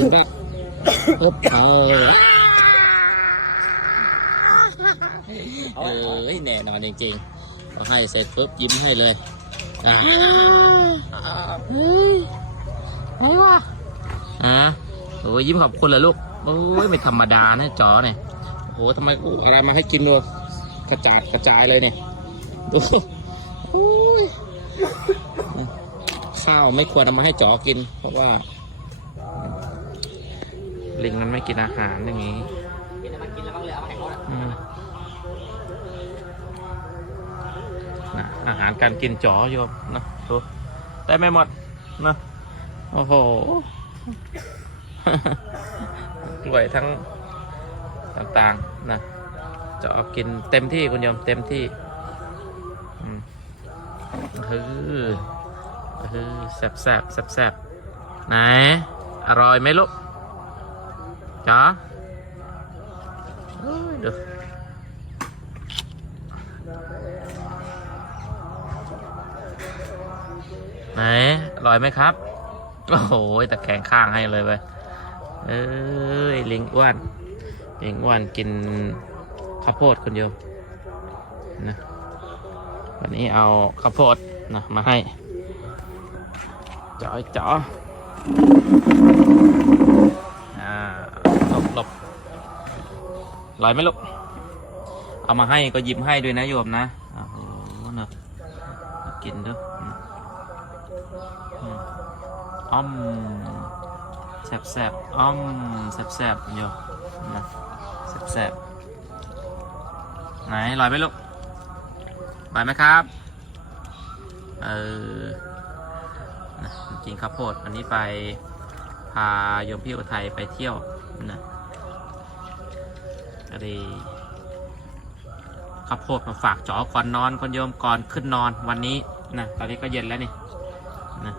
กินแบบปึ๊บเออเอ้ยแน่นอนจริงๆพอให้เสร็จปุ๊บยิ้มให้เลยอ่าเฮ้ยไอ้วะอะโอ้ยยิ้มขอบคุณเลยลูก โอ้ยไม่ธรรมดานะจอเนี่ยโอ้โหทำไมกูอะไรมาให้กินดูกระจาดกระจายเลยเนี่ยดูโอ้ยข้าวไม่ควรเอามาให้จอกิน เพราะว่า ลิงมันไม่กินอาหารอย่างนี้อืมนะอาหารการกินจ๋อโยมนะดูได้ไม่หมดนะโอ้โหกล้วยทั้งต่างๆนะจะเอากินเต็มที่คุณโยมเต็มที่อืมเฮ้อเฮ้อแซ่บแซ่บแซ่บแซ่บไหน อร่อยไหมลูกจ๋าดี๋ยวไหนอร่อยไหมครับ โอ้โหแต่แข็งข้างให้เลยเว้ยเอ้ยลิงอ้วนลิงอ้วนกินข้าวโพดคนเดียวนะวันนี้เอาข้าวโพดนะมาให้จ๋อจ๋อ อ่าหลบหลบลอยไหมลูกเอามาให้ก็หยิ้มให้ด้วยนะโยมนะโอ้โหเนอะกินด้วยอืมอืมอ้อมแสบแสบอ้อมแสบแสบโยมนะแสบแสบไหนลอยไหมลูกลอยไหมครับ เออ กินข้าวโพดวันนี้ไปพาโยมพี่อุทัยไปเที่ยวนะก็เลยข้าวโพดมาฝากจอก่อนนอนคนโยมก่อนขึ้นนอนวันนี้นะตอนนี้ก็เย็นแล้วนี่นะ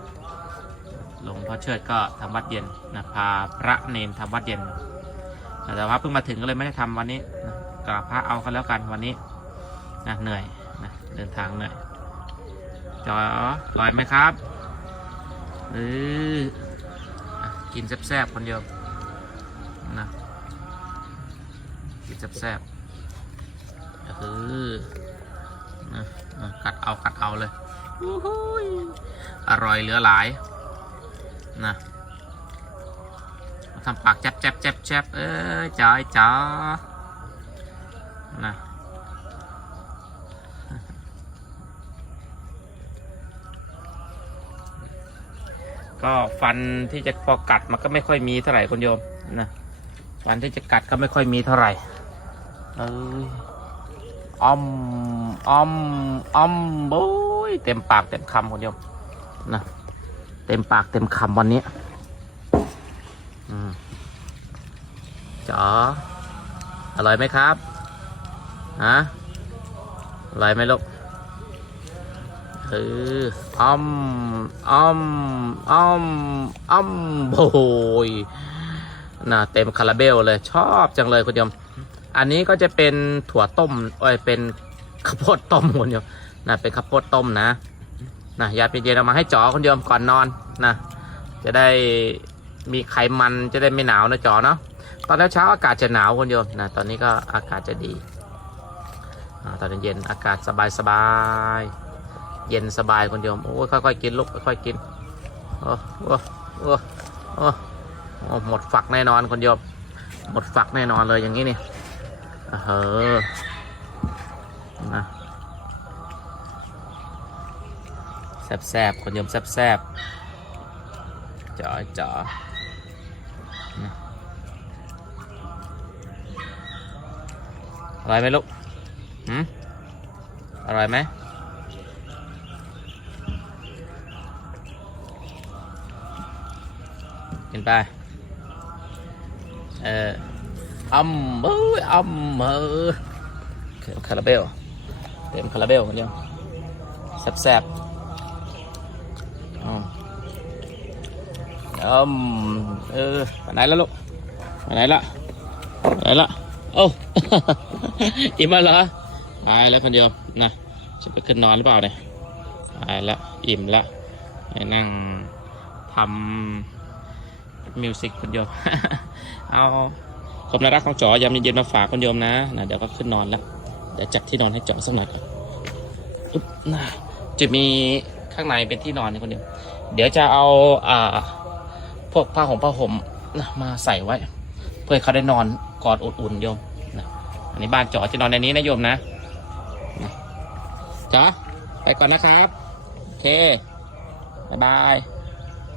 หลวงพ่อเชิดก็ทำวัดเย็นนะพาพระเนนทำวัดเย็นนะแต่ว่าเพิ่งมาถึงก็เลยไม่ได้ทำวันนี้นะกราบพระเอากันแล้วกันวันนี้นะเหนื่อยนะเดินทางเหนื่อยจ๋อลอยไหมครับ เอออะกินแซ่บๆคนเดียวนะกินแซ่บๆก็คือนะอะกัดเอากัดเอาเลยอู้หูยอร่อยเหลือหลายนะมาทำปากแจ๊บแจ๊บแจ๊บแจ๊บเอ้ยจ้อยจ้านะ ก็ฟันที่จะพอกัดมันก็ไม่ค่อยมีเท่าไหร่คุณโยมนะฟันที่จะกัดก็ไม่ค่อยมีเท่าไหร่เอ้ยอ้อมอ้อมอ้อมโอ้ยเต็มปากเต็มคำคุณโยมนะเต็มปากเต็มคำวันนี้อ๋ออร่อยไหมครับฮะอร่อยไหมลูก เอออ้อมอ้อมอ้อมอ้อมโอ้ยน่ะเต็มคาราเบลเลยชอบจังเลยคุณโยม อันนี้ก็จะเป็นถั่วต้มเอ้ยเป็นข้าวโพดต้มคุณโยมนะเป็นข้าวโพดต้มนะนะยาเป็นเย็นเอามาให้จ๋อคุณโยมก่อนนอนนะจะได้มีไขมันจะได้ไม่หนาวนะจ๋อเนาะตอนเช้าอากาศจะหนาวคุณโยมนะตอนนี้ก็อากาศจะดีตอนเย็นอากาศสบายๆ เย็นสบายคนเดียวโอ้ยค่อยๆกินลูกค่อยๆกินโอ้โอ้โอ้โอ้โอ้หมดฝักแน่นอนคนเดียวหมดฝักแน่นอนเลยอย่างนี้นี่เออนะแซบๆคนเดียวแซบๆจ๋อจ๋อนะอร่อยไหมลูกหืมอร่อยไหม กินไปเอออัมเอ้ยอัมเออเต็มคาราเบลเต็มคาราเบลกันยังแซ่บๆอืมอืมเออไปไหนแล้วลูกไปไหนละไปไหนละโอ้อิ่มแล้วเหรอตายแล้วคนเดียวนะจะไปขึ้นนอนหรือเปล่าเนี่ยตายละอิ่มละไปนั่งทำ มิวสิกคุณโยม เอาความน่ารักของจอยามเย็นๆมาฝากคุณโยมนะนะเดี๋ยวก็ขึ้นนอนแล้ว เดี๋ยวจัดที่นอนให้จอสักหน่อยก่อนอึ๊บนะจะมีข้างในเป็นที่นอนนะคุณโยมเดี๋ยวจะเอาอ่าพวกผ้าห่มผ้าห่มนะมาใส่ไว้ เพื่อเขาได้นอนกอดอุ่นๆโยมนะอันนี้บ้านจอจะนอนในนี้นะโยมนะนะจ๋อไปก่อนนะครับ โอเค บ๊ายบาย